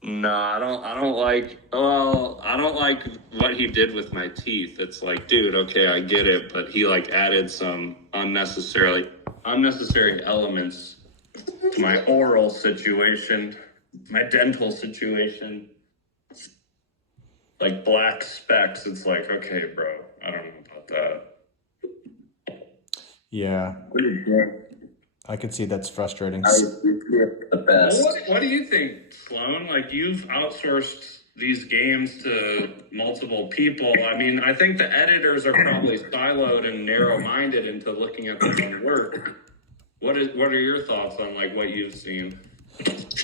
No, I don't like. Well, I don't like what he did with my teeth. It's like, dude, okay, I get it, but he like added some unnecessary elements to my oral situation, my dental situation, like black specks. It's like, okay, bro, I don't know about that. Yeah, I could see that's frustrating. The best. What do you think, Sloan? Like, you've outsourced these games to multiple people. I mean, I think the editors are probably siloed and narrow-minded into looking at their own work. What are your thoughts on like what you've seen?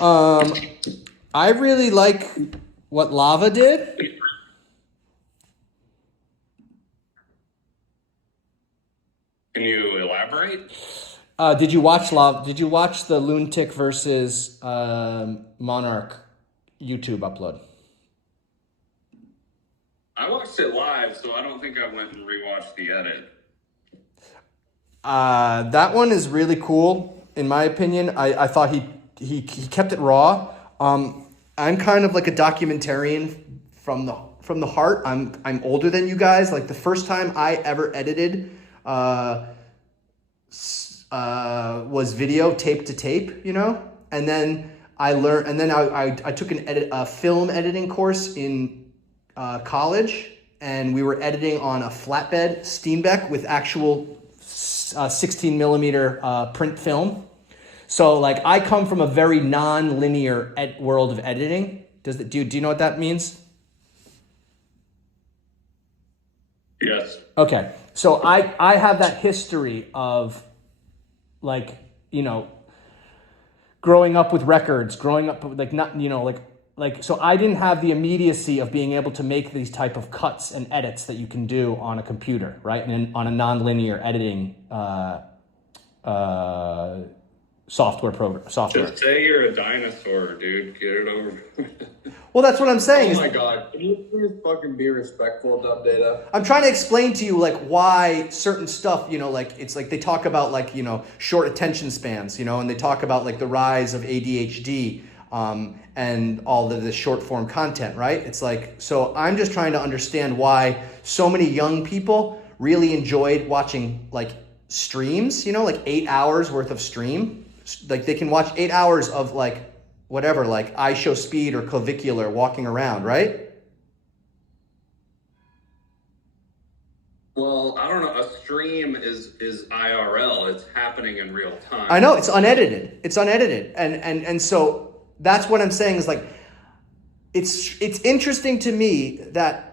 I really like what Lava did. Can you elaborate? Did you watch Lava? Did you watch the Lunatic versus Monarch YouTube upload? I watched it live, so I don't think I went and rewatched the edit. That one is really cool, in my opinion. I thought he kept it raw. I'm kind of like a documentarian from the heart. I'm older than you guys. Like the first time I ever edited was video tape to tape, you know? And then I learned, and then I took a film editing course in college, and we were editing on a flatbed Steenbeck with actual 16 millimeter print film. So like I come from a very non-linear world of editing. Do you know what that means? Yes. Okay. So I have that history of like, you know, growing up with records, growing up with like not, you know, like so I didn't have the immediacy of being able to make these type of cuts and edits that you can do on a computer, right? And on a non-linear editing software. Just say you're a dinosaur, dude. Get it over. Well, that's what I'm saying. Oh my god, can you please fucking be respectful, Dumb Data? I'm trying to explain to you like why certain stuff, you know, like it's like they talk about like, you know, short attention spans, you know, and they talk about like the rise of ADHD and all of the short form content, right? It's like, so I'm just trying to understand why so many young people really enjoyed watching like streams, you know, like 8 hours worth of stream. Like they can watch 8 hours of like whatever, like IShowSpeed or Clavicular walking around, right? Well, I don't know. A stream is IRL. It's happening in real time. I know, it's unedited. And so that's what I'm saying is like, it's interesting to me that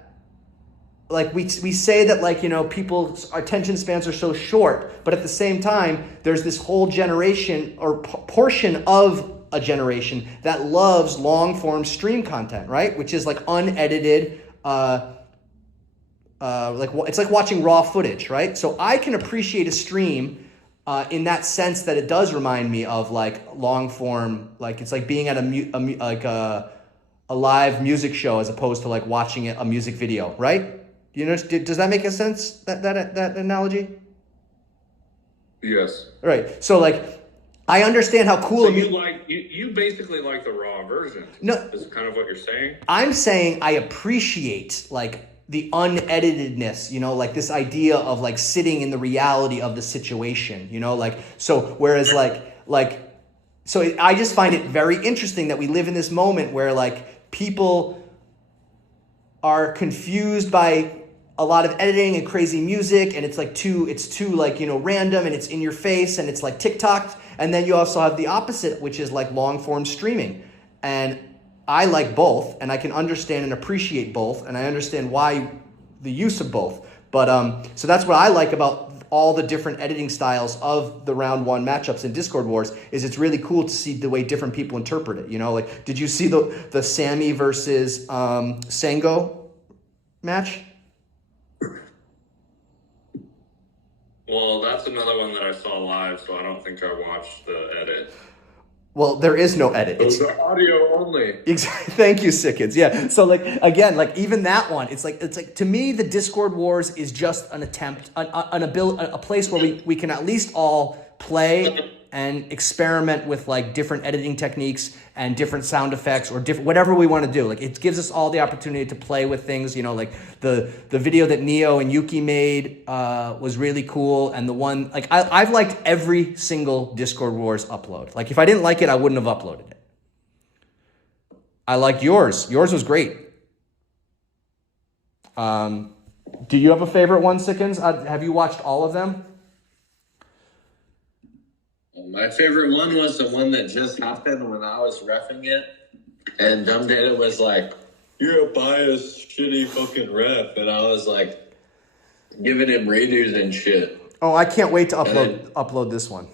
like we say that like, you know, people's attention spans are so short, but at the same time, there's this whole generation or portion of a generation that loves long form stream content, right? Which is like unedited, like it's like watching raw footage, right? So I can appreciate a stream in that sense that it does remind me of like long form, like it's like being at a live music show as opposed to like watching a music video, right? You know, does that make a sense? That analogy? Yes. Right. So like, I understand how cool. So you basically like the raw version. No, is kind of what you're saying. I'm saying I appreciate like the uneditedness, you know, like this idea of like sitting in the reality of the situation, you know, like so. Whereas so I just find it very interesting that we live in this moment where like people are confused by a lot of editing and crazy music, and it's too like, you know, random, and it's in your face, and it's like TikTok. And then you also have the opposite, which is like long form streaming. And I like both, and I can understand and appreciate both, and I understand why the use of both. But so that's what I like about all the different editing styles of the round one matchups in Discord Wars, is it's really cool to see the way different people interpret it. You know, like, did you see the Sammy versus Sango match? Well, that's another one that I saw live, so I don't think I watched the edit. Well, there is no edit. It's audio only. Exactly. Thank you, Sickens. Yeah. So like again, like even that one, it's like to me, the Discord Wars is just an attempt, a place where we can at least all play and experiment with like different editing techniques and different sound effects or different whatever we want to do. Like it gives us all the opportunity to play with things, you know, like the video that Neo and Yuki made was really cool. And the one, like I've liked every single Discord Wars upload. Like if I didn't like it, I wouldn't have uploaded it. I liked yours. Yours was great. Do you have a favorite one, Sickens? Have you watched all of them? My favorite one was the one that just happened when I was reffing it. And Dumb Data was like, "You're a biased, shitty fucking ref." And I was like, giving him redos and shit. Oh, I can't wait to upload this one.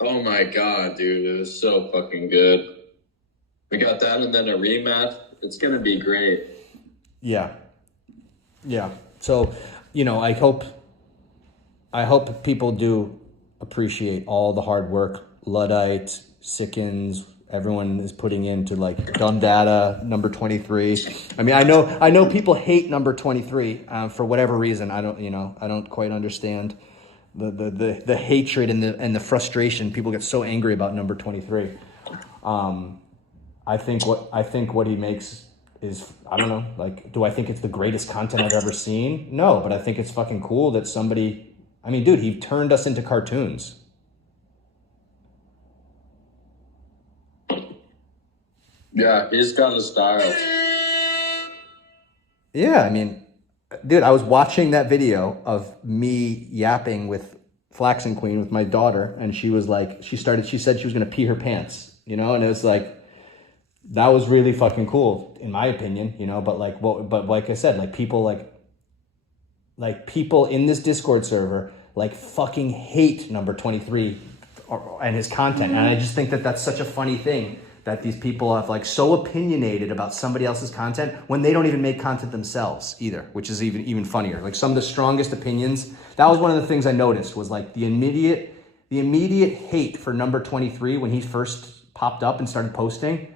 Oh my god, dude. It was so fucking good. We got that and then a rematch. It's going to be great. Yeah. Yeah. So, you know, I hope people do appreciate all the hard work Luddite, Sickens, everyone is putting into like Dumb Data, number 23. I mean, I know people hate number 23 for whatever reason. I don't quite understand the hatred and the frustration. People get so angry about number 23. I think what he makes is, I don't know, like, do I think it's the greatest content I've ever seen? No, but I think it's fucking cool that somebody, I mean, dude, he turned us into cartoons. Yeah, he's got a style. Yeah, I mean, dude, I was watching that video of me yapping with Flaxen Queen with my daughter, and she was like, she said she was gonna pee her pants, you know, and it was like, that was really fucking cool, in my opinion, you know, but like I said, like people people in this Discord server, like fucking hate number 23 and his content. And I just think that that's such a funny thing that these people are like so opinionated about somebody else's content when they don't even make content themselves either, which is even funnier. Like some of the strongest opinions, that was one of the things I noticed was like the immediate hate for number 23 when he first popped up and started posting.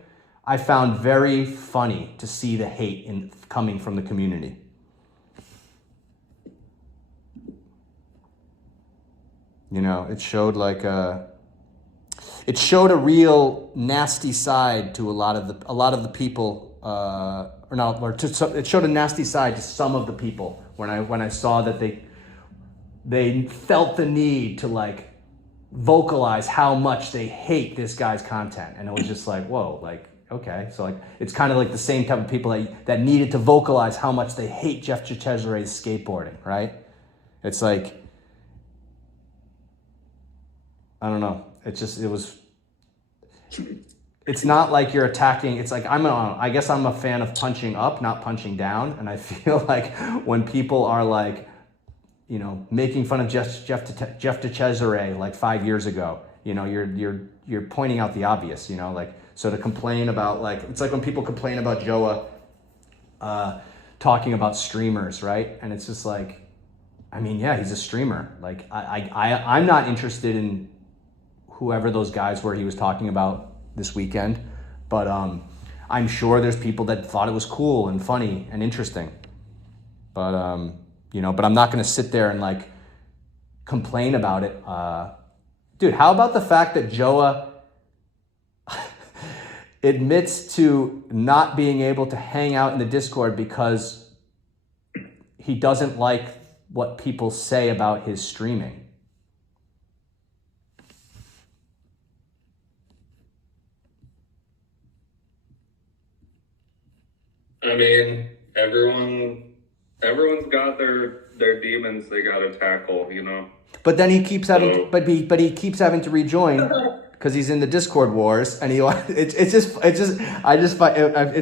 I found very funny to see the hate coming from the community. You know, it showed a real nasty side to a lot of the people, it showed a nasty side to some of the people when I saw that they felt the need to like vocalize how much they hate this guy's content, and it was just like, whoa, like, okay, so like it's kind of like the same type of people that needed to vocalize how much they hate Jeff Cesare's skateboarding, right? It's like, I don't know. It's not like you're attacking. It's like I guess I'm a fan of punching up, not punching down. And I feel like when people are like, you know, making fun of Jeff Cesare like 5 years ago, you know, you're pointing out the obvious, you know, like, so to complain about like, it's like when people complain about Joa talking about streamers, right? And it's just like, I mean, yeah, he's a streamer. Like I'm not interested in whoever those guys were he was talking about this weekend, but I'm sure there's people that thought it was cool and funny and interesting. But you know, but I'm not going to sit there and like complain about it. Dude, how about the fact that Joa admits to not being able to hang out in the Discord because he doesn't like what people say about his streaming? I mean, everyone's got their demons they gotta tackle, you know. But then he keeps having, but he keeps having to rejoin because he's in the Discord wars, and it's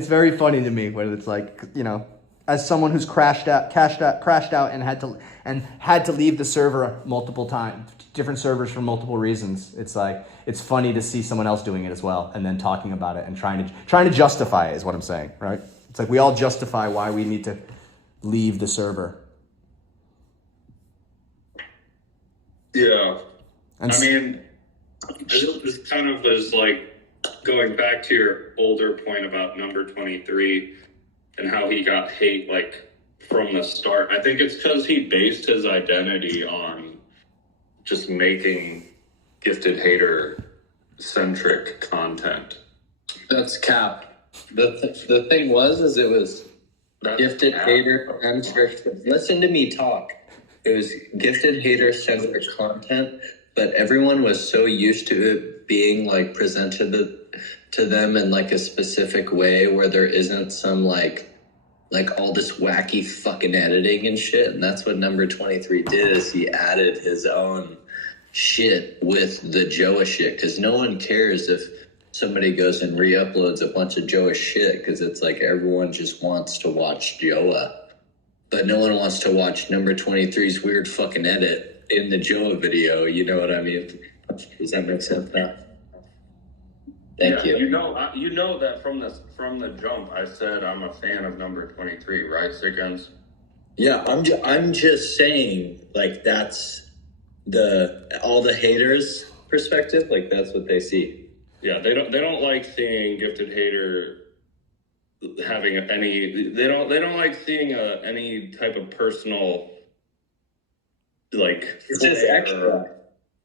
very funny to me when it's like, you know, as someone who's crashed out and had to leave the server multiple times, different servers for multiple reasons. It's like, it's funny to see someone else doing it as well, and then talking about it and trying to justify it is what I'm saying, right? It's like we all justify why we need to leave the server. Yeah. And I mean, this kind of is like going back to your older point about number 23 and how he got hate like from the start. I think it's because he based his identity on just making gifted hater centric content. That's cap. The thing was it was gifted hater centric. Listen to me talk. It was gifted hater centric content, but everyone was so used to it being like presented to them in like a specific way where there isn't some like all this wacky fucking editing and shit. And that's what number 23 did, is he added his own shit with the Joa shit, because no one cares if somebody goes and re-uploads a bunch of Joa shit, because it's like everyone just wants to watch Joa, but no one wants to watch number 23's weird fucking edit in the Joa video. You know what I mean? Does that make sense now? Thank you. You know that from the jump, I said I'm a fan of number 23, right, Siggens? Yeah, I'm just saying, like, that's all the haters' perspective. Like, that's what they see. Yeah, they don't like seeing gifted hater having any. They don't like seeing any type of personal, like. It's just extra.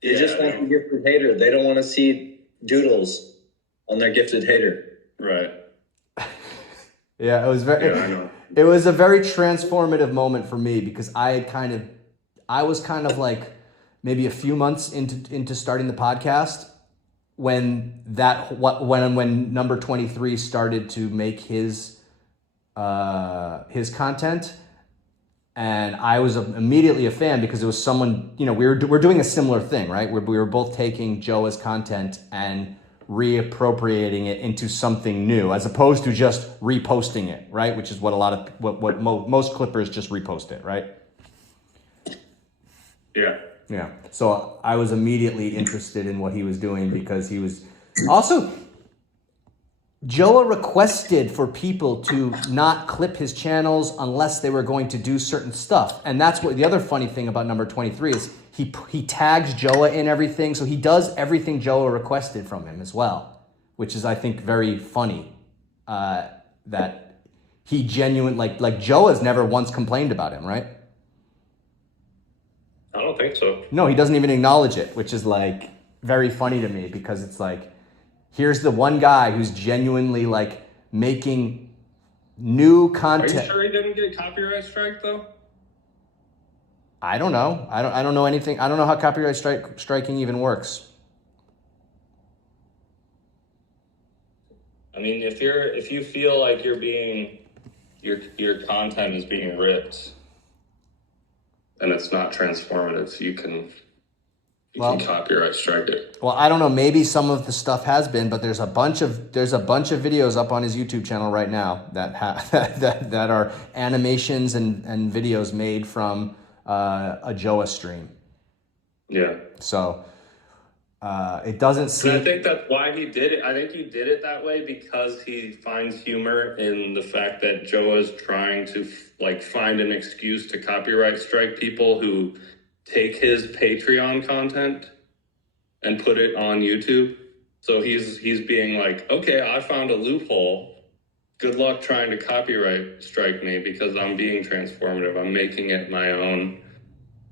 They just want the gifted hater. They don't want to see doodles on their gifted hater. Right. Yeah, it was very. Yeah, I know. It was a very transformative moment for me, because I was kind of like maybe a few months into starting the podcast when number 23 started to make his content, and I was immediately a fan, because it was someone, you know, we're doing a similar thing, right? We were both taking Joa's content and reappropriating it into something new, as opposed to just reposting it, right? Which is what most clippers just repost it, right? Yeah. Yeah. So I was immediately interested in what he was doing, because he was also, Joa requested for people to not clip his channels unless they were going to do certain stuff. And that's what the other funny thing about number 23 is, he tags Joa in everything. So he does everything Joa requested from him as well, which is, I think, very funny, that he like Joa's never once complained about him, right? I don't think so. No, he doesn't even acknowledge it, which is like very funny to me, because it's like, here's the one guy who's genuinely like making new content. Are you sure he didn't get a copyright strike though? I don't know. I don't know anything. I don't know how copyright striking even works. I mean, if you feel like you're being your content is being ripped and it's not transformative, you can copyright strike it. Well, I don't know. Maybe some of the stuff has been, but there's a bunch of videos up on his YouTube channel right now that that are animations and videos made from a Joa stream. Yeah. So it doesn't seem. And I think that's why he did it. I think he did it that way because he finds humor in the fact that Joa's trying to find an excuse to copyright strike people who take his Patreon content and put it on YouTube. So he's being like, okay, I found a loophole. Good luck trying to copyright strike me because I'm being transformative. I'm making it my own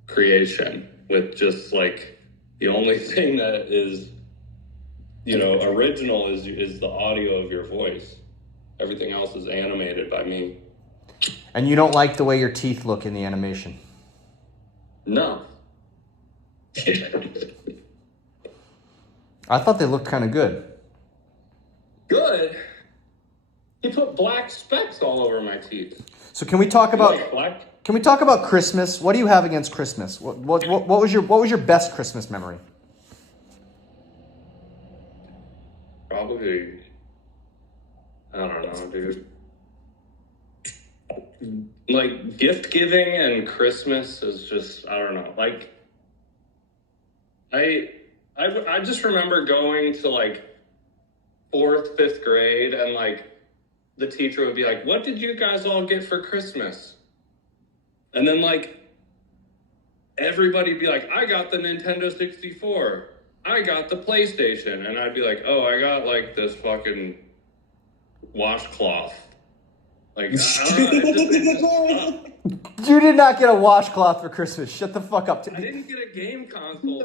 creation with just like the only thing that is, original is the audio of your voice. Everything else is animated by me. And you don't like the way your teeth look in the animation? No. I thought they looked kind of good. Good? He put black specks all over my teeth. So can we talk about black? Can we talk about Christmas? What do you have against Christmas? What was your best Christmas memory? Probably, I don't know, dude. Like, gift giving and Christmas is just, I don't know. Like, I just remember going to, 4th, 5th grade, and, the teacher would be like, what did you guys all get for Christmas? And then, everybody would be like, I got the Nintendo 64. I got the PlayStation. And I'd be like, oh, I got, this fucking washcloth. Like, I don't know. It's You did not get a washcloth for Christmas. Shut the fuck up. I didn't get a game console.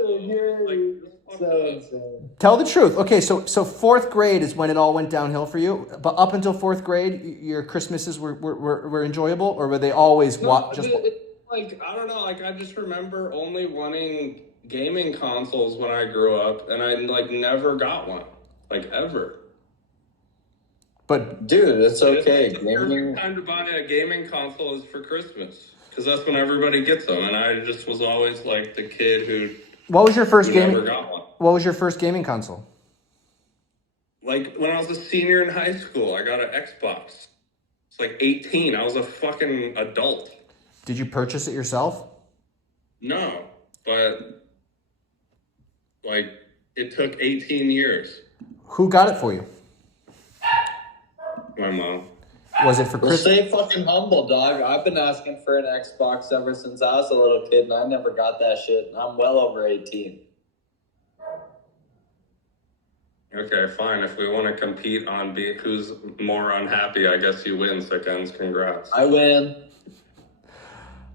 Tell the truth. Okay, so fourth grade is when it all went downhill for you. But up until fourth grade, your Christmases were enjoyable, or were they always just? Like, I don't know. Like, I just remember only wanting gaming consoles when I grew up, and I like never got one, like ever. But dude, it's okay. The perfect time to buy a gaming console is for Christmas, because that's when everybody gets them, and I just was always like the kid who. What was your first gaming? Never got one. What was your first gaming console? Like when I was a senior in high school, I got an Xbox. It's like 18. I was a fucking adult. Did you purchase it yourself? No, but like it took 18 years. Who got it for you? My mom. Was it for Christmas? Stay fucking humble, dog. I've been asking for an Xbox ever since I was a little kid, and I never got that shit. And I'm well over 18. Okay, fine. If we want to compete on who's more unhappy, I guess you win, Sickens. Congrats. I win.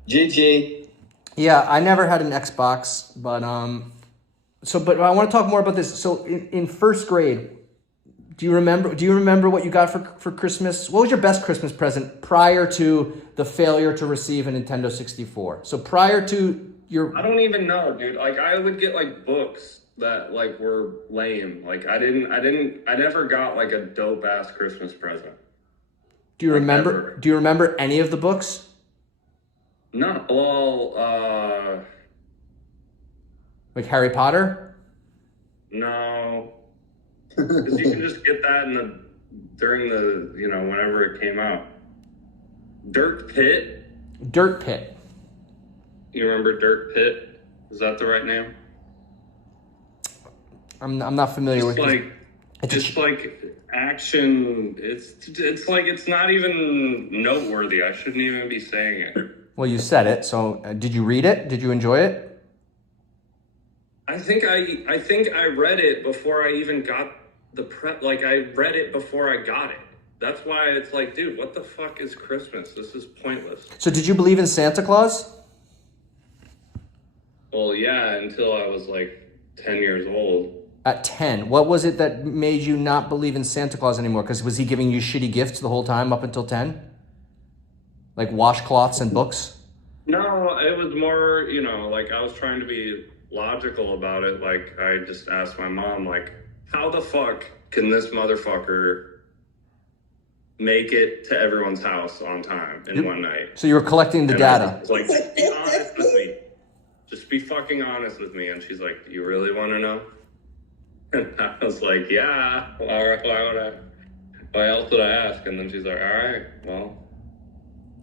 GG. Yeah, I never had an Xbox, but but I want to talk more about this. So in first grade, do you remember what you got for Christmas? What was your best Christmas present prior to the failure to receive a Nintendo 64? So prior to your I don't even know, dude. Like I would get like books that like were lame. Like I never got like a dope ass Christmas present. Do you remember Ever. do you remember any of the books? No. Well, Like Harry Potter? no. Because you can just get that during the, whenever it came out. Dirt Pit. Dirt Pit. You remember Dirt Pit? Is that the right name? I'm not familiar with Like, it's like action. It's like it's not even noteworthy. I shouldn't even be saying it. Well, you said it. So did you read it? Did you enjoy it? I think I read it before I even got the prep. Like I read it before I got it. That's why it's like, dude, what the fuck is Christmas? This is pointless. So did you believe in Santa Claus? Well, yeah, until I was like 10 years old. At 10, what was it that made you not believe in Santa Claus anymore? Because was he giving you shitty gifts the whole time up until 10? Like washcloths and books? No, it was more, like I was trying to be logical about it. Like I just asked my mom, like, how the fuck can this motherfucker make it to everyone's house on time in one night? So you were collecting the data. I was like, just be honest with me. Just be fucking honest with me. And she's like, you really want to know? And I was like, yeah. Why else would I ask? And then she's like, all right, well.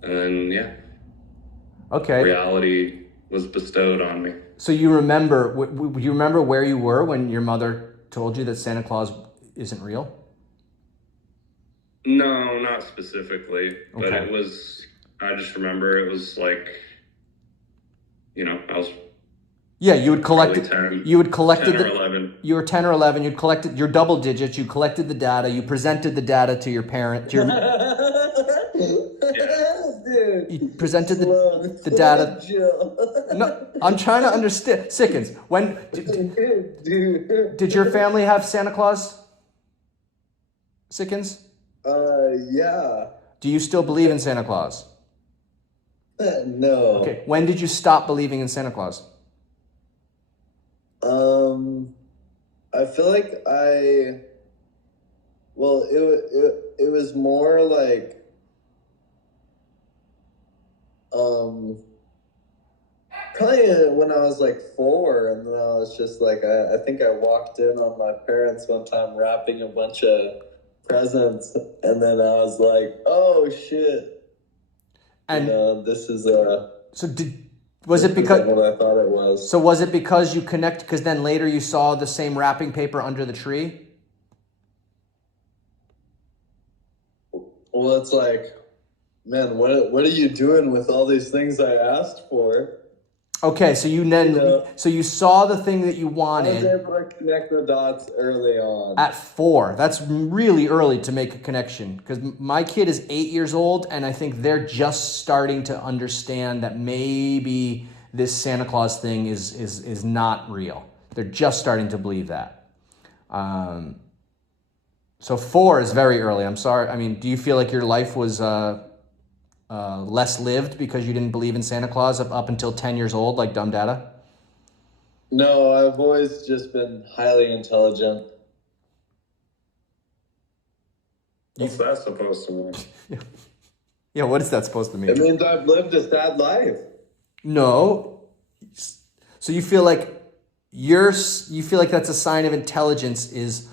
And then, yeah. Okay. Reality was bestowed on me. So you remember where you were when your mother told you that Santa Claus isn't real? No, not specifically. But Okay. I just remember it was like, I was Yeah, you would collect it. 10, You would collect 10 it. or 11. You were 10 or 11. You'd collected your double digits. You collected the data. You presented the data to your parent. Dude. You presented the data. No, I'm trying to understand. Sickens. When did your family have Santa Claus? Sickens. Yeah. Do you still believe in Santa Claus? No. Okay. When did you stop believing in Santa Claus? I feel like it was more like, probably when I was like 4, and then I was just like, I think I walked in on my parents one time wrapping a bunch of presents, and then I was like, oh shit. And this is was it because what I thought it was? So was it because you connect? Because then later you saw the same wrapping paper under the tree. Well, it's like, man, what are you doing with all these things I asked for? Okay, so so you saw the thing that you I was wanted able to connect the dots early on. at 4. That's really early to make a connection because my kid is 8 years old, and I think they're just starting to understand that maybe this Santa Claus thing is not real. They're just starting to believe that. So 4 is very early. I'm sorry. I mean, do you feel like your life was less lived because you didn't believe in Santa Claus up until 10 years old, like Dumb Data? No, I've always just been highly intelligent. What's that supposed to mean? Yeah, what is that supposed to mean? It means I've lived a sad life. No. So you feel like that's a sign of intelligence is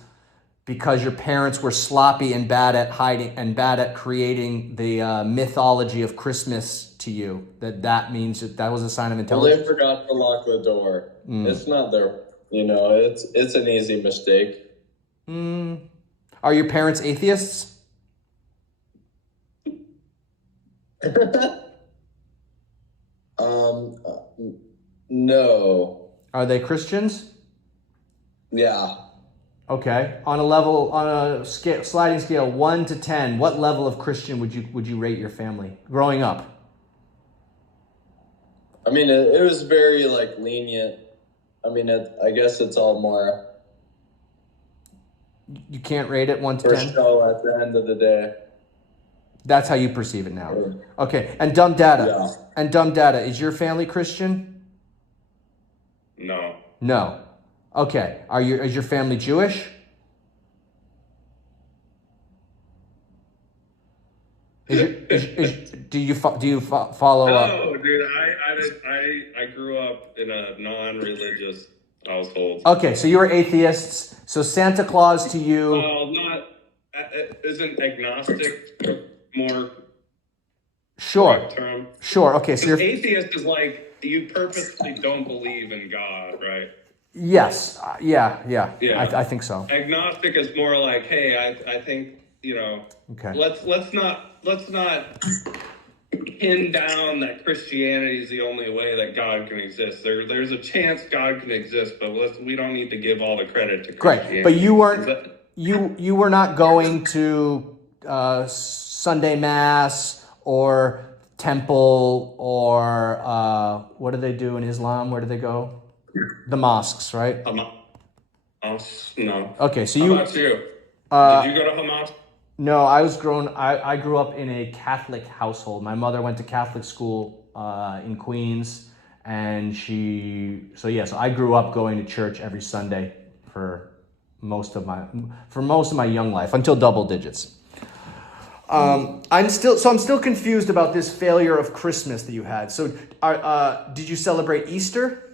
because your parents were sloppy and bad at hiding and bad at creating the mythology of Christmas to you. That means that was a sign of Well, intelligence. they forgot to lock the door. It's not their, it's an easy mistake. Are your parents atheists? No. Are they Christians? Yeah. Okay. On a sliding scale 1 to 10, what level of Christian would you rate your family growing up? I mean, it was very lenient. I mean, I guess it's all more You can't rate it 1 to for 10? show at the end of the day. That's how you perceive it now. Okay. And Dumb Data. Yeah. And Dumb Data, is your family Christian? No. No. Okay. Is your family Jewish? Do you follow up? No, dude. I grew up in a non-religious household. Okay, so you were atheists. So Santa Claus to you. Well, not isn't agnostic more Sure. correct term? Sure. Okay, so you're Atheist is like you purposely don't believe in God, right? yes. Yeah. Yeah. I think so. Agnostic is more like, hey, I think Okay. Let's not pin down that Christianity is the only way that God can exist. There's a chance God can exist, but we don't need to give all the credit to Christianity. Great, but you weren't. You were not going to Sunday Mass or temple or what do they do in Islam? Where do they go? The mosques, right? No. Okay, so How about you? Did you go to Hamas? No, I grew up in a Catholic household. My mother went to Catholic school in Queens, and so I grew up going to church every Sunday for most of my young life until double digits. I'm still confused about this failure of Christmas that you had. So, did you celebrate Easter?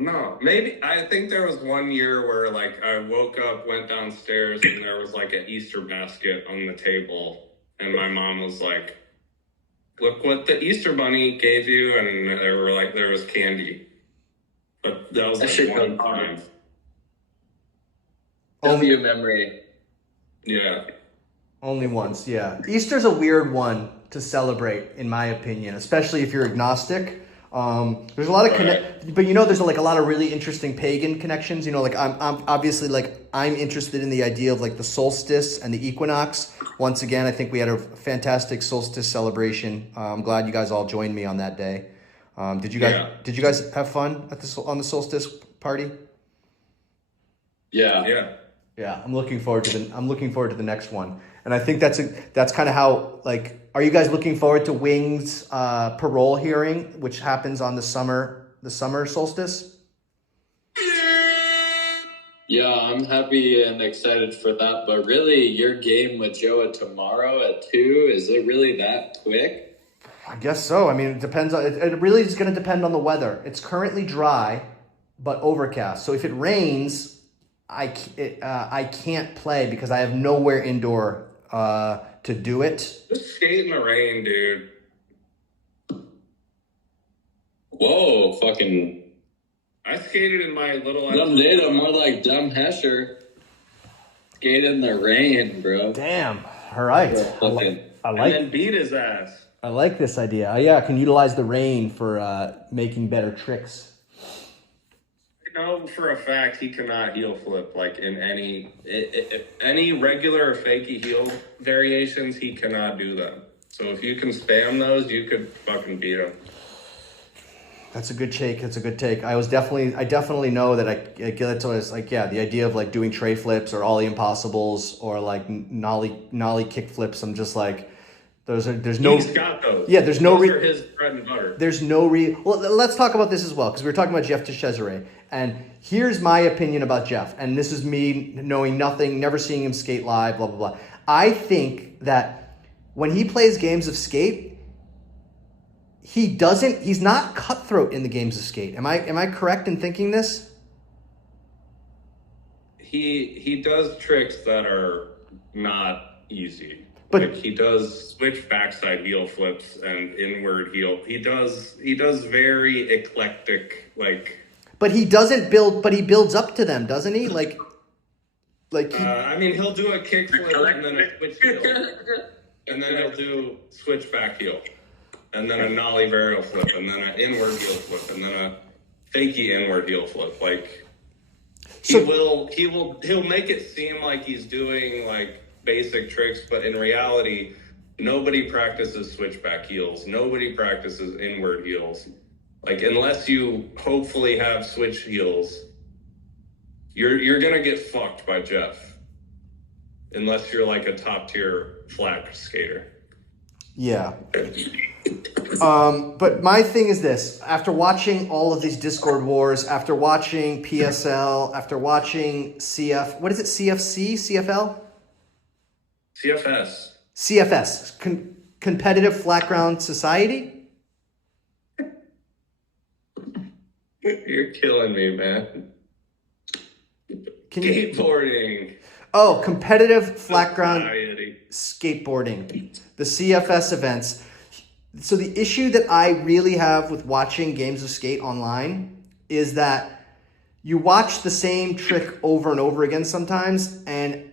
No, maybe. I think there was one year where I woke up, went downstairs, and there was an Easter basket on the table, and my mom was like, "Look what the Easter bunny gave you," and there was candy. But that was one time. W memory. Yeah. Only once, yeah. Easter's a weird one to celebrate, in my opinion, especially if you're agnostic. There's a lot of but there's a lot of really interesting pagan connections. I'm obviously I'm interested in the idea of the solstice and the equinox. Once again, I think we had a fantastic solstice celebration. I'm glad you guys all joined me on that day. Did you guys have fun on the solstice party? Yeah. Yeah, I'm looking forward to the next one. And I think that's kind of how are you guys looking forward to Wing's parole hearing, which happens on the summer solstice? Yeah, I'm happy and excited for that. But really, your game with Joa tomorrow at 2, is it really that quick? I guess so. I mean, it depends on it really is going to depend on the weather. It's currently dry, but overcast. So if it rains, I can't play because I have nowhere indoor to do it. Just skate in the rain, dude. Whoa, fucking. I skated in my little. Dumb Data, more like Dumb Hesher. Skate in the rain, bro. Damn. All right. I like. And then beat his ass. I like this idea. Yeah, I can utilize the rain for making better tricks. I know for a fact he cannot heel flip like in any regular or fakey heel variations. He cannot do them. So if you can spam those, you could fucking beat him. That's a good take. That's a good take. I definitely know that I get to is like, yeah, the idea of like doing tray flips or ollie impossibles or like nollie kick flips. I'm just like, there's no. He's got those. Yeah, there's no. Those are his bread and butter. There's no Well, let's talk about this as well because we were talking about Jeff Teixeira, and here's my opinion about Jeff, and this is me knowing nothing, never seeing him skate live, blah blah blah. I think that when he plays games of skate, he's not cutthroat in the games of skate. Am I correct in thinking this? He does tricks that are not easy. But like he does switch backside heel flips and inward heel. He does very eclectic like. But he doesn't build. But he builds up to them, doesn't he? I mean, he'll do a kick flip and then a switch heel, and then he'll do switch back heel, and then a nollie varial flip, and then an inward heel flip, and then a fakey inward heel flip. Like he'll make it seem like he's doing like basic tricks, but in reality, nobody practices switchback heels. Nobody practices inward heels. Like unless you hopefully have switch heels, you're gonna get fucked by Jeff. Unless you're like a top tier flat skater. Yeah. But my thing is this: after watching all of these Discord wars, after watching PSL, after watching CF, what is it? CFC, CFL? CFS, Competitive Flat Ground Society. You're killing me, man. Skateboarding. Oh, Competitive Flat Ground Skateboarding. The CFS events. So the issue that I really have with watching games of skate online is that you watch the same trick over and over again sometimes, and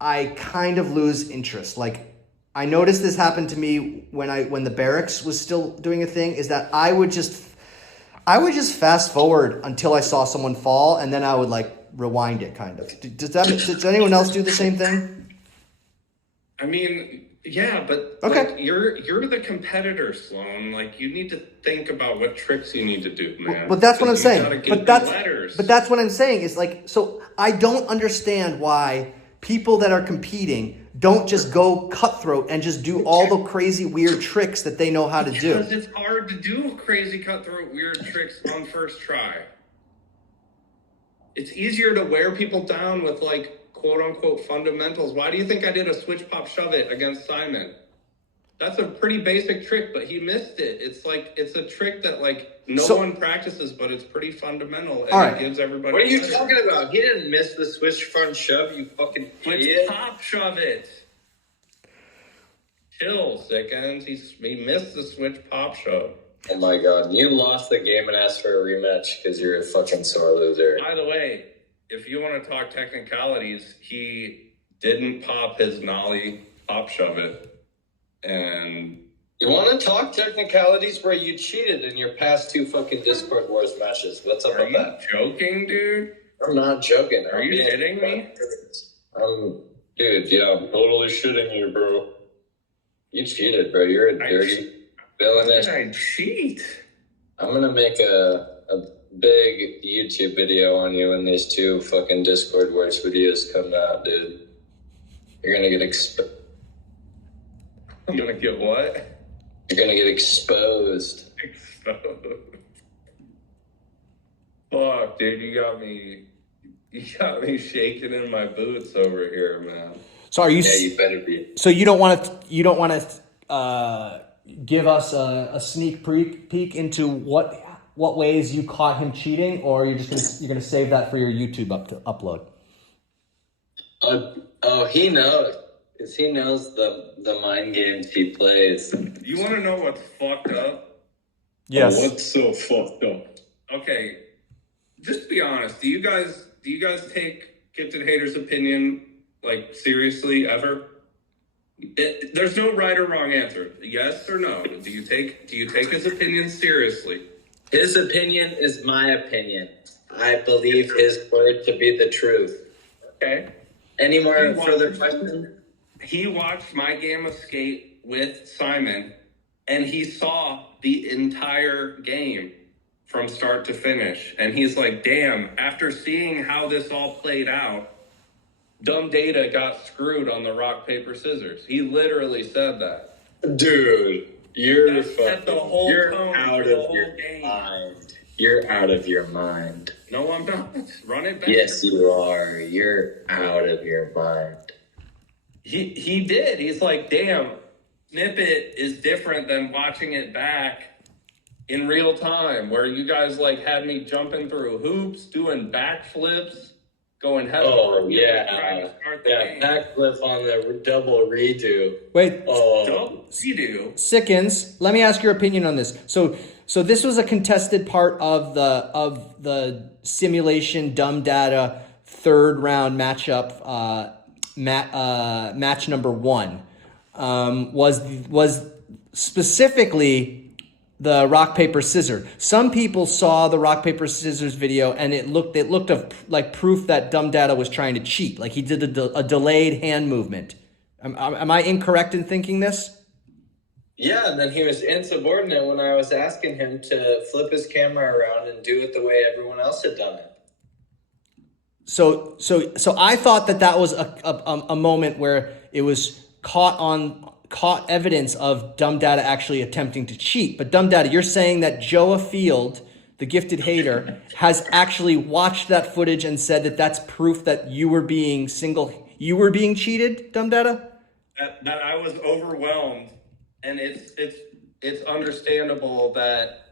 I kind of lose interest. Like, I noticed this happened to me when the barracks was still doing a thing, is that I would just fast forward until I saw someone fall, and then I would like rewind it kind of. Does anyone else do the same thing? I mean, yeah, but okay. Like, you're the competitor, Sloan. Like, you need to think about what tricks you need to do, man. But that's what I'm saying. But that's what I'm saying is like, so I don't understand why people that are competing don't just go cutthroat and just do all the crazy weird tricks that they know how to do. Because it's hard to do crazy cutthroat weird tricks on first try. It's easier to wear people down with like quote unquote fundamentals. Why do you think I did a switch pop shove it against Simon? That's a pretty basic trick, but he missed it. It's a trick that like no one practices, but it's pretty fundamental, and it gives everybody. What are you talking about? He didn't miss the switch front shove, you fucking idiot. Pop shove it. Chill, sickens. He missed the switch pop shove. Oh my god, you lost the game and asked for a rematch because you're a fucking sore loser. By the way, if you want to talk technicalities, he didn't pop his nollie pop shove it. And you want to talk technicalities where you cheated in your past 2 fucking Discord Wars matches? What's up with that? Are you joking, dude? I'm not joking. Are you shitting me? Dude, yeah, I'm totally shitting you, bro. You cheated, bro. You're a dirty villainous. I cheat. I'm gonna make a big YouTube video on you when these 2 fucking Discord Wars videos come out, dude. You're gonna get exposed. I'm gonna get what? You're gonna get exposed. Fuck, dude, you got me shaking in my boots over here, man. So are you? Yeah, you better be. So you don't want to give us a sneak peek into what ways you caught him cheating, or you're gonna save that for your YouTube upload? Oh, he knows. Because he knows the mind games he plays. You want to know what's fucked up? Yes. Oh, what's so fucked up? Okay, just be honest. Do you guys take Gifted Haters' opinion like seriously ever? There's no right or wrong answer. Yes or no? Do you take his opinion seriously? His opinion is my opinion. I believe his word to be the truth. Okay. Any more further questions? He watched my game of skate with Simon, and he saw the entire game from start to finish. And he's like, damn, after seeing how this all played out, Dumb Data got screwed on the rock, paper, scissors. He literally said that. Dude, you're Set the whole you're tone out for the of whole your game. mind. You're out of your mind. No, I'm not. Run it back. Yes, you are. You're out of your mind. He did. He's like, damn, Snippet is different than watching it back in real time, where you guys like had me jumping through hoops, doing backflips, going head over Oh, heels, yeah. trying to start the Yeah, game. backflip on the double redo. Wait, Oh, Double redo. Sickens, let me ask your opinion on this. So this was a contested part of the simulation Dumb Data third round matchup. Match number 1 was specifically the rock paper scissors. Some people saw the rock paper scissors video and it looked like proof that Dumb Data was trying to cheat, like he did a delayed hand movement. Am I incorrect in thinking this? yeah, and then he was insubordinate when I was asking him to flip his camera around and do it the way everyone else had done it. So I thought that was a moment where it was caught evidence of Dumb Data actually attempting to cheat. But Dumb Data, you're saying that Joa Field, the gifted hater, has actually watched that footage and said that that's proof that you were being cheated, Dumb Data? That I was overwhelmed, and it's understandable that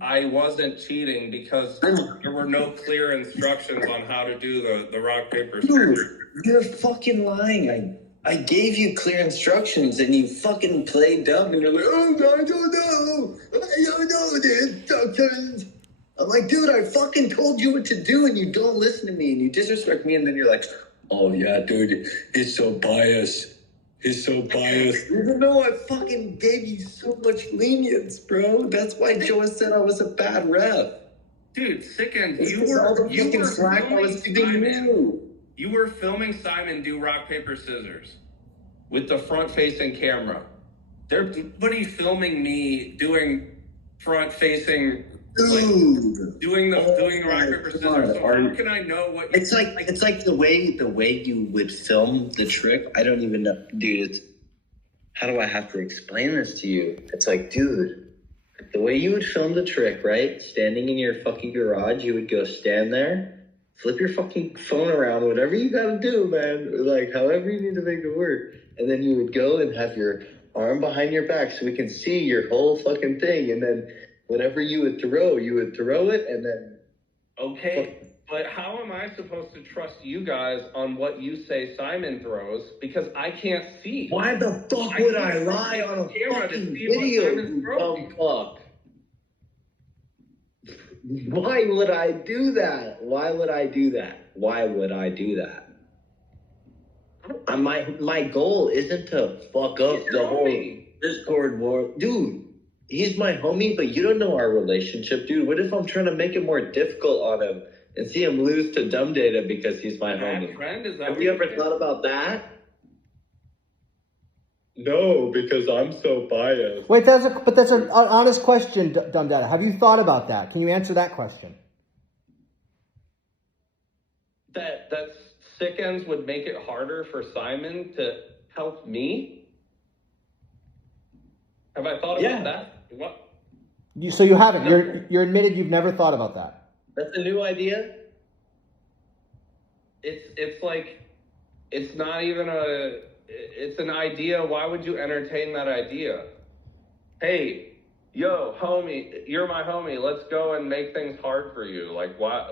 I wasn't cheating because there were no clear instructions on how to do the rock, paper, scissors. Dude, you're fucking lying. I gave you clear instructions and you fucking played dumb and you're like, oh, I don't know. I don't know the instructions. I'm like, dude, I fucking told you what to do and you don't listen to me and you disrespect me and then you're like, oh yeah, dude, he's so biased. He's so biased. Even though I fucking gave you so much lenience, bro. That's why Joa said I was a bad ref. Dude, Sickens, It's you 'cause all the were fucking slack I was giving Simon. you. You were filming Simon do rock, paper, scissors with the front-facing camera. There's nobody filming me doing front-facing, Dude. doing the rock, paper, scissors. So how can I know what? It's like the way you would film the trick. I don't even know, dude. It's, how do I have to explain this to you? It's like, dude, the way you would film the trick, right? Standing in your fucking garage, you would go stand there, flip your fucking phone around, whatever you gotta do, man. Like, however you need to make it work. And then you would go and have your arm behind your back so we can see your whole fucking thing. And then whatever you would throw it, and then... Okay, but how am I supposed to trust you guys on what you say Simon throws? Because I can't see. Why the fuck would I lie on a Camera to fucking see what video, Simon's you throwing. dumb fuck? Why would I do that? Why would I do that? Why would I do that? My goal isn't to fuck up He's your the whole homie. Discord war. Dude, he's my homie, but you don't know our relationship, dude. What if I'm trying to make it more difficult on him and see him lose to Dumb Data because he's my homie? Friend, is that Have what you you ever think? thought about that? No, because I'm so biased. Wait, that's an honest question, Dumb Data. Have you thought about that? Can you answer that question? That Sickens would make it harder for Simon to help me? Have I thought about that? What? So you haven't. You're admitted you've never thought about that. That's a new idea? It's like, it's not even it's an idea. Why would you entertain that idea? Hey, yo, homie, you're my homie. Let's go and make things hard for you. Like, why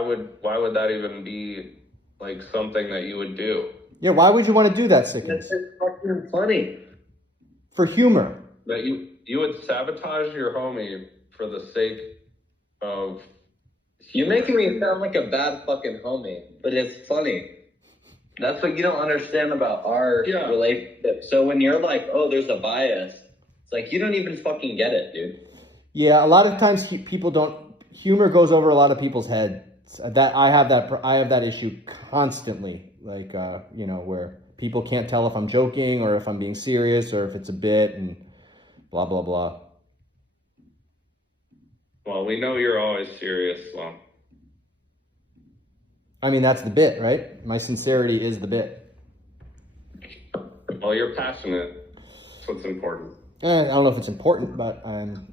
would that even be like something that you would do? Yeah, why would you want to do that, Sickens? That's just fucking funny. For humor. That you would sabotage your homie for the sake of... You're making me sound like a bad fucking homie, but it's funny. That's what you don't understand about our Yeah. relationship. So when you're like, oh, there's a bias, it's like you don't even fucking get it, dude. Yeah, a lot of times people don't. Humor goes over a lot of people's heads. That I have that issue constantly. Like where people can't tell if I'm joking or if I'm being serious or if it's a bit and blah blah blah. Well, we know you're always serious, Sloan. I mean, that's the bit, right? My sincerity is the bit. Well, you're passionate. That's what's important. I don't know if it's important, but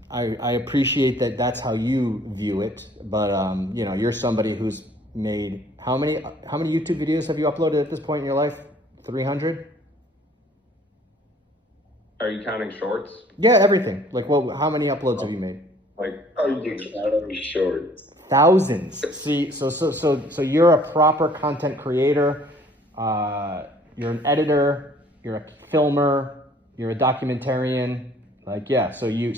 I appreciate that that's how you view it. But you're somebody who's made how many YouTube videos have you uploaded at this point in your life? 300? Are you counting shorts? Yeah, everything. Like, well, how many uploads have you made? Like, Are you counting shorts? Thousands. See, so you're a proper content creator. You're an editor. You're a filmer. You're a documentarian. Like, yeah. So you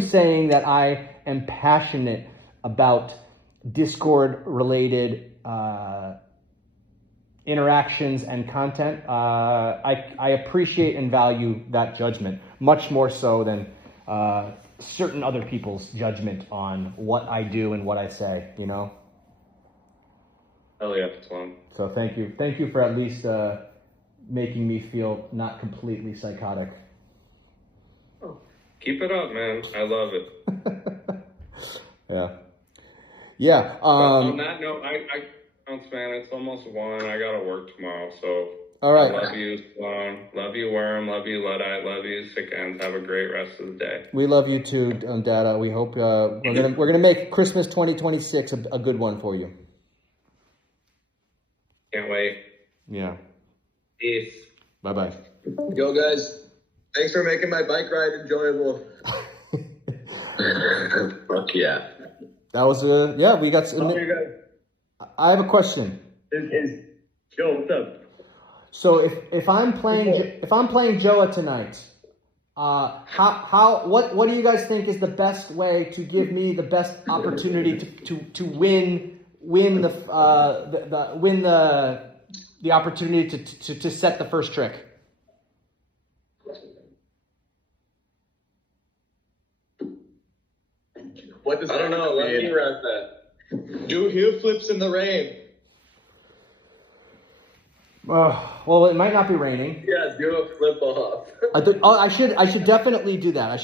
saying that I am passionate about Discord related interactions and content. I appreciate and value that judgment much more so than certain other people's judgment on what I do and what I say, hell yeah, Sloan. So thank you for at least making me feel not completely psychotic. Keep it up, man. I love it. Yeah. On that note, I man, it's almost 1. I gotta work tomorrow, so All right. I love you, Sloan. Love you, Worm. Love you, Luddite. Love you, Sick Ends. Have a great rest of the day. We love you too, Dada. We hope we're gonna make Christmas 2026 a good one for you. Can't wait. Yeah. Peace. Bye bye. Yo, guys, thanks for making my bike ride enjoyable. Fuck yeah. That was we got. I have a question. Yo, what's up? So if I'm playing Joa tonight, what do you guys think is the best way to give me the best opportunity to win the opportunity to set the first trick? What does I don't know. Let me wrap that. Do heel flips in the rain. Well, it might not be raining. Yeah, do a flip off. I should definitely do that. I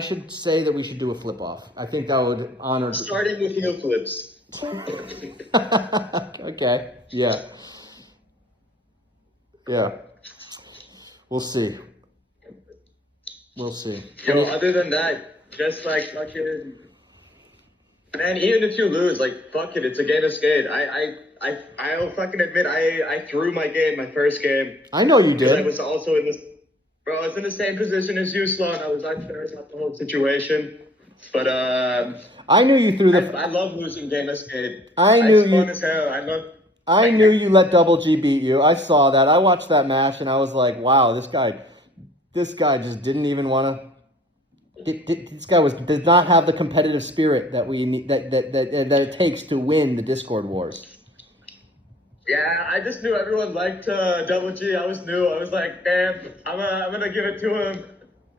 should say that we should do a flip off. I think that would honor. Starting with heel flips. Okay. Yeah. We'll see. Yo, other than that, just like fucking. Man, even if you lose, like, fuck it, it's a game of skate. I'll fucking admit, I threw my first game. I know you Because I did. was also in this. Bro, I was in the same position as you, Sloan. I was unfair about the whole situation. But, I knew you threw the. I love losing game of skate. I knew It's you. fun as hell. I knew you let Double G beat you. I saw that. I watched that match and I was like, wow, this guy just didn't even want to. This guy did not have the competitive spirit that we need, that it takes to win the Discord wars. Yeah, I just knew everyone liked Double G. I was new. I was like, damn, I'm gonna give it to him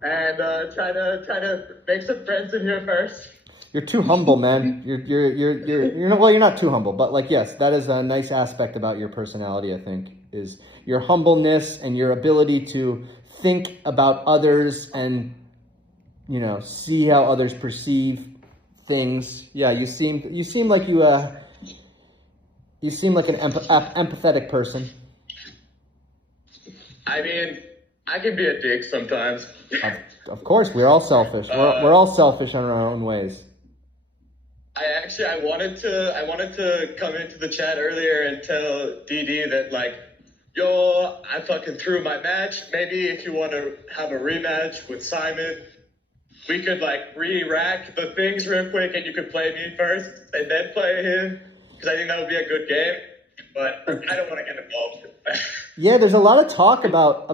and try to make some friends in here first. You're too humble, man. You're not too humble, but like, yes, that is a nice aspect about your personality, I think, is your humbleness and your ability to think about others and, see how others perceive things. Yeah, you seem like you seem like an empathetic person. I mean, I can be a dick sometimes. Of course, we're all selfish. We're all selfish in our own ways. I wanted to come into the chat earlier and tell DD that, like, yo, I fucking threw my match. Maybe if you want to have a rematch with Simon, we could like re-rack the things real quick and you could play me first and then play him. Because I think that would be a good game. But I don't want to get involved. Yeah, there's a lot of talk about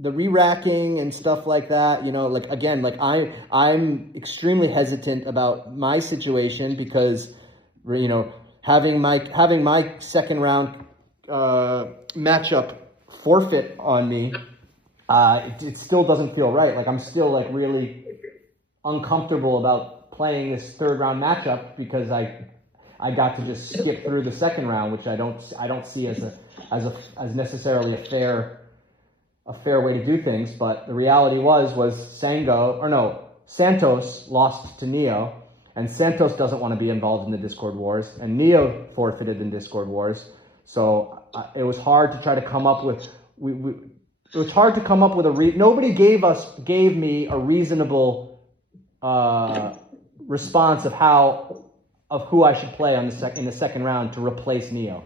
the re-racking and stuff like that. Like, again, like I'm extremely hesitant about my situation because, having my second round matchup forfeit on me, it still doesn't feel right. Like I'm still like really uncomfortable about playing this third round matchup because I got to just skip through the second round, which I don't see as necessarily a fair way to do things. But the reality was Santos lost to Neo, and Santos doesn't want to be involved in the Discord wars, and Neo forfeited in Discord wars. So it was hard to try to come up with nobody gave me a reasonable response of who I should play in the second round to replace Neo.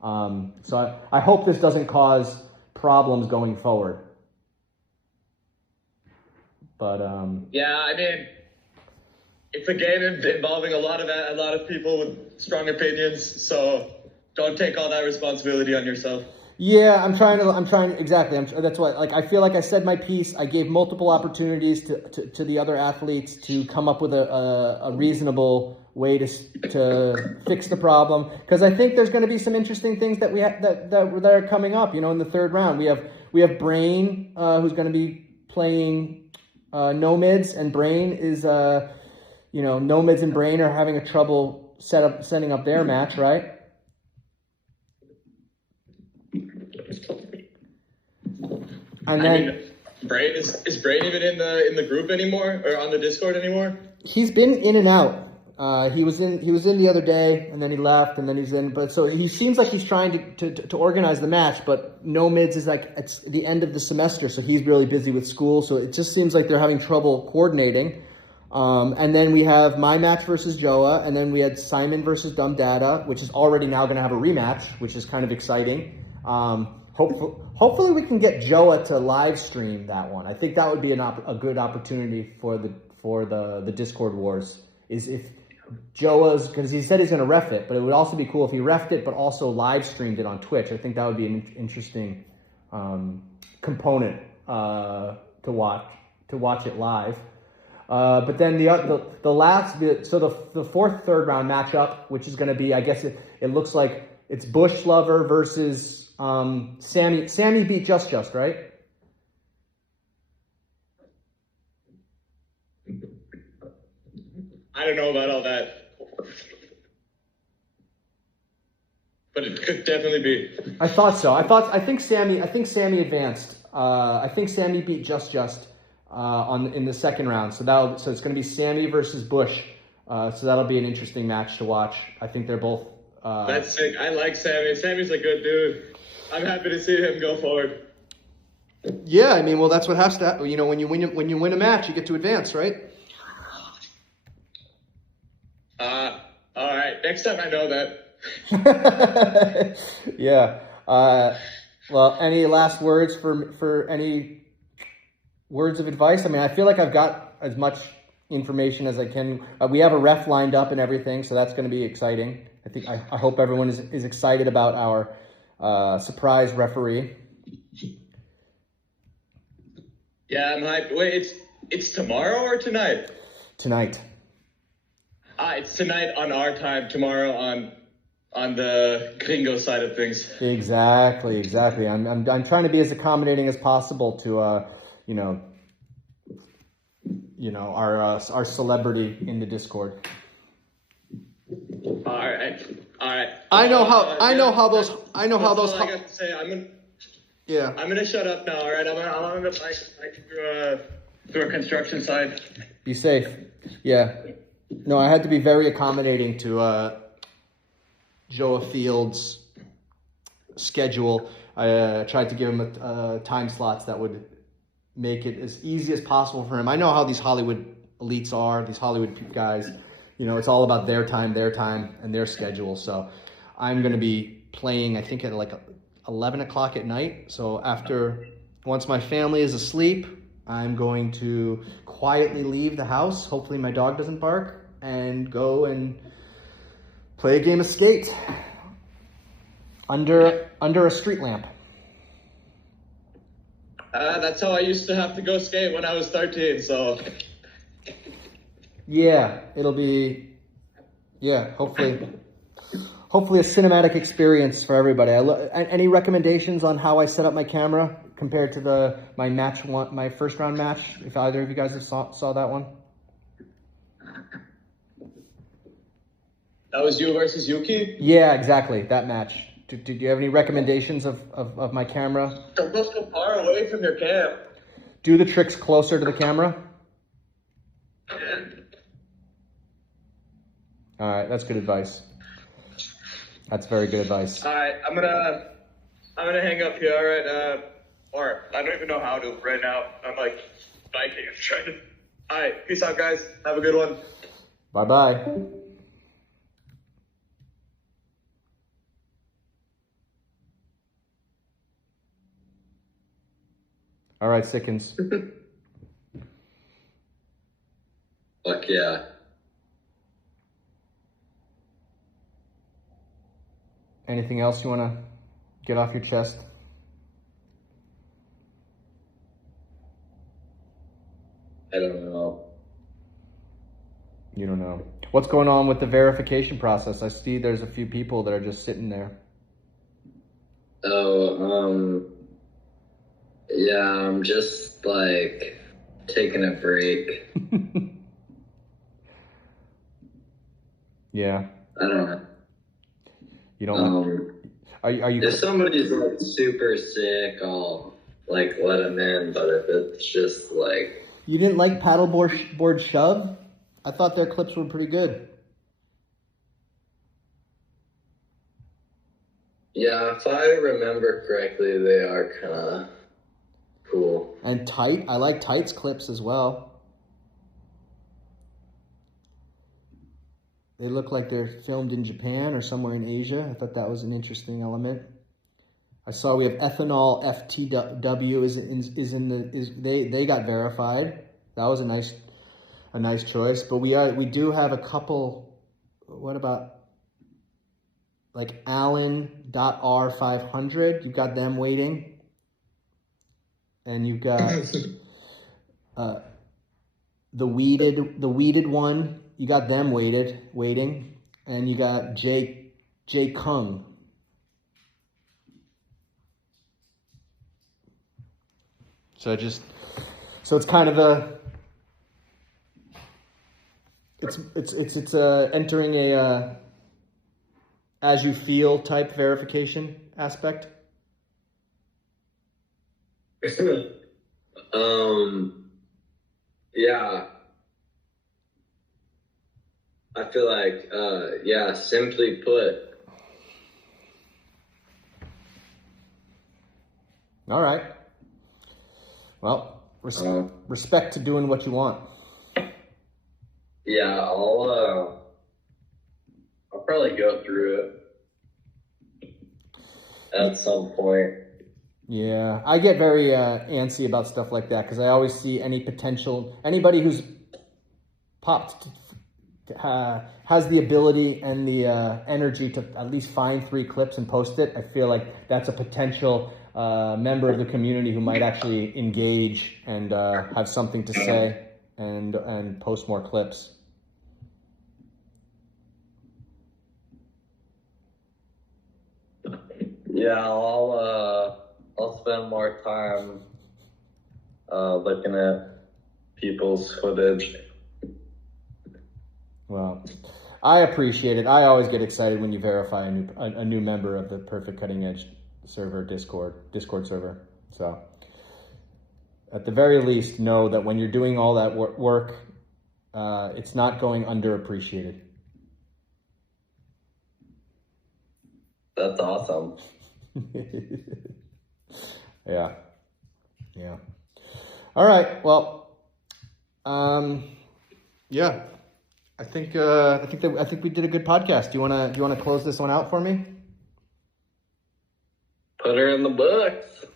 So I hope this doesn't cause problems going forward. But yeah, I mean, it's a game involving a lot of people with strong opinions, so don't take all that responsibility on yourself. Yeah, I'm trying exactly. That's why, like, I feel like I said my piece. I gave multiple opportunities to the other athletes to come up with a reasonable way to fix the problem, because I think there's going to be some interesting things that that are coming up. In the third round, we have Brain, who's going to be playing no mids, and Brain is no mids and Brain are having a trouble setting up their match, right? And then Brain is Brain even in the group anymore, or on the Discord anymore? He's been in and out. He was in the other day, and then he left, and then he's in. But so he seems like he's trying to organize the match, but no mids is like it's the end of the semester, so he's really busy with school. So it just seems like they're having trouble coordinating. And then we have my match versus Joa, and then we had Simon versus Dumb Data, which is already now going to have a rematch, which is kind of exciting. Hopefully we can get Joa to live stream that one. I think that would be a good opportunity for the Discord wars. Is if Joa's, because he said he's going to ref it, but it would also be cool if he refed it, but also live streamed it on Twitch. I think that would be an interesting component to watch it live. But then the fourth third round matchup, which is going to be, I guess it looks like it's Bush Lover versus Sammy. Sammy beat Just, right? I don't know about all that, but it could definitely be. I thought so. I think Sammy advanced. I think Sammy beat Just in the second round. So it's going to be Sammy versus Bush. So that'll be an interesting match to watch. I think they're both. That's sick. I like Sammy. Sammy's a good dude. I'm happy to see him go forward. Yeah, I mean, well, that's what has to happen. When you win a match, you get to advance, right? All right. Next time I know that. Yeah. Well, any last words for any words of advice? I mean, I feel like I've got as much information as I can. We have a ref lined up and everything, so that's going to be exciting. I hope everyone is excited about our surprise referee. Yeah, I'm hyped. Wait, it's tomorrow or tonight? Tonight. It's tonight on our time, tomorrow on the Gringo side of things. Exactly. I'm trying to be as accommodating as possible to our celebrity in the Discord. All right. I know how those. That's all I got to say. I'm gonna shut up now. All right. I'm gonna through a construction site. Be safe. Yeah. No, I had to be very accommodating to Joa Fields' schedule. I tried to give him time slots that would make it as easy as possible for him. I know how these Hollywood elites are, these Hollywood guys. It's all about their time, and their schedule. So I'm going to be playing, I think, at like 11 o'clock at night. So once my family is asleep, I'm going to quietly leave the house. Hopefully my dog doesn't bark, and go and play a game of skate under a street lamp. That's how I used to have to go skate when I was 13, so. Yeah, hopefully hopefully a cinematic experience for everybody. Any recommendations on how I set up my camera compared to my first round match? If either of you guys have saw that one. That was you versus Yuki? Yeah, exactly. That match. Do you have any recommendations of my camera? Don't go so far away from your cam. Do the tricks closer to the camera. All right, that's good advice. That's very good advice. All right, I'm gonna hang up here. All right, or I don't even know how to right now. I'm like biking and trying to. All right, peace out, guys. Have a good one. Bye-bye. All right, Sickens. Fuck yeah. Anything else you want to get off your chest? I don't know. You don't know. What's going on with the verification process? I see there's a few people that are just sitting there. Oh, yeah, I'm just like taking a break. Yeah. I don't know. You don't. Are you? If somebody's like super sick, I'll like let them in. But if it's just like, You didn't like paddleboard shove? I thought their clips were pretty good. yeah, if I remember correctly, they are kind of cool. And tight. I like Tight's clips as well. They look like they're filmed in Japan or somewhere in Asia. I thought that was an interesting element. I saw we have Ethanol FTW they got verified. That was a nice choice. But we do have a couple. What about like Allen.R500? You've got them waiting, and you've got the weeded one. You got them waiting, and you got Jay Kung. So it's kind of it's entering a as you feel type verification aspect. Yeah. I feel like, yeah, simply put. All right. Well, respect to doing what you want. Yeah, I'll probably go through it at some point. Yeah, I get very antsy about stuff like that because I always see anybody who's popped has the ability and the energy to at least find 3 clips and post it. I feel like that's a potential member of the community who might actually engage and have something to say and post more clips. Yeah, I'll spend more time looking at people's footage. Well, I appreciate it. I always get excited when you verify a new member of the Perfect Cutting Edge server Discord server. So at the very least, know that when you're doing all that work, it's not going underappreciated. That's awesome. Yeah. All right. Well, yeah. I think we did a good podcast. Do you wanna close this one out for me? Put her in the books.